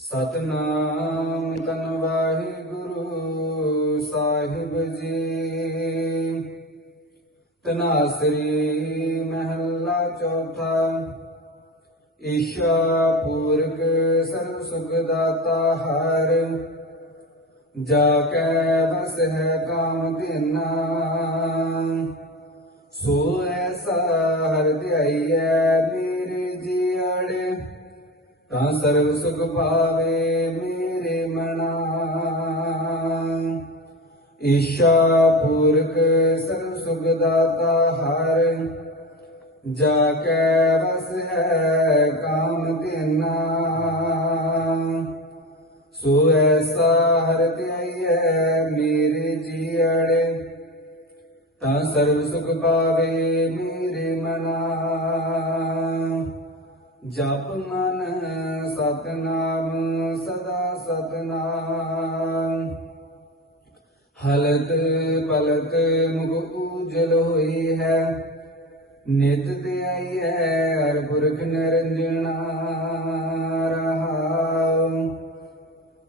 ਸਤਨਾਮ ਤਨ ਵਾਹਿਗੁਰੂ ਸਾਹਿਬ ਜੀ। ਤਨਾਸਰੀ ਮਹੱਲਾ ਚੌਥਾ ਈਸ਼ਾ ਪੂਰਕ ਸਰਬ ਸੁਖ ਦਾਤਾ ਹਰ। ਜਾ ਕੈ ਬਸ ਹੈ ਕਾਮ ਧਿਨਾ ਸੋ ਐਸਾ ਹਰ ਧਿਆਈਐ। ਤਾਂ ਸਰਬ ਸੁਖ ਪਾਵੇ ਮੇਰੇ ਮਨਾ। ਈਸ਼ਾ ਪੂਰਕ ਸਰਬ ਸੁਖ ਦਾਤਾ ਹਰ। ਜਾ ਕੈ ਬਸ ਹੈ ਕਾਮ ਧਿਨਾ। ਸੋ ਐਸਾ ਹਰ ਧਿਆਈਐ ਮੇਰੇ ਜੀਅੜੇ। ਤਾਂ ਸਰਬ ਸੁਖ ਪਾਵੇ ਮੇਰੇ ਜਪ ਮਨ ਸਤਨਾਮ, ਸਦਾ ਸਤਨਾਮ। ਹਲਤ ਪਲਕ ਮੁਖ ਉਜਲ ਹੋਈ ਹੈ, ਨਿਤ ਤੇ ਆਈ ਹੈ ਹਰ ਪੁਰਖ ਨਿਰੰਜਨਾ ਰਹਾਉ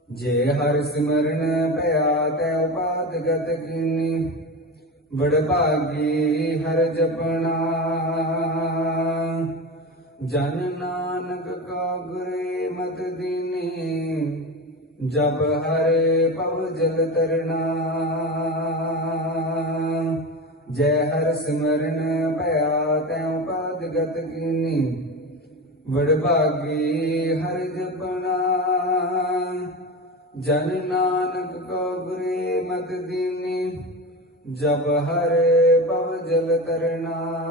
ਜੇ ਹਰ ਸਿਮਰਨ ਭਇਆ ਤੈ ਉਪਾਦ ਗਤ ਕੀਨੀ ਬੜ ਭਾਗੀ ਹਰ ਜਪਣਾ। ਜਨ ਨਾਨਕ ਗੁਰੇ ਮਤ ਦੀਨੀ ਜਬ ਹਰੇ ਪਵ ਜਲ ਤਰਨਾ ਜੈ ਹਰ ਸਿਮਰਨ ਭਇਆ, ਤੈ ਉਪਾਦ ਗਤ ਕੀਨੀ ਵਡ ਭਾਗੀ ਹਰ ਜਪਣਾ। ਜਨ ਨਾਨਕ ਕੋ ਗੁਰੇ ਮਤ ਦੀਨੀ ਜਬ ਹਰੇ ਪਵ ਜਲ ਤਰਨਾ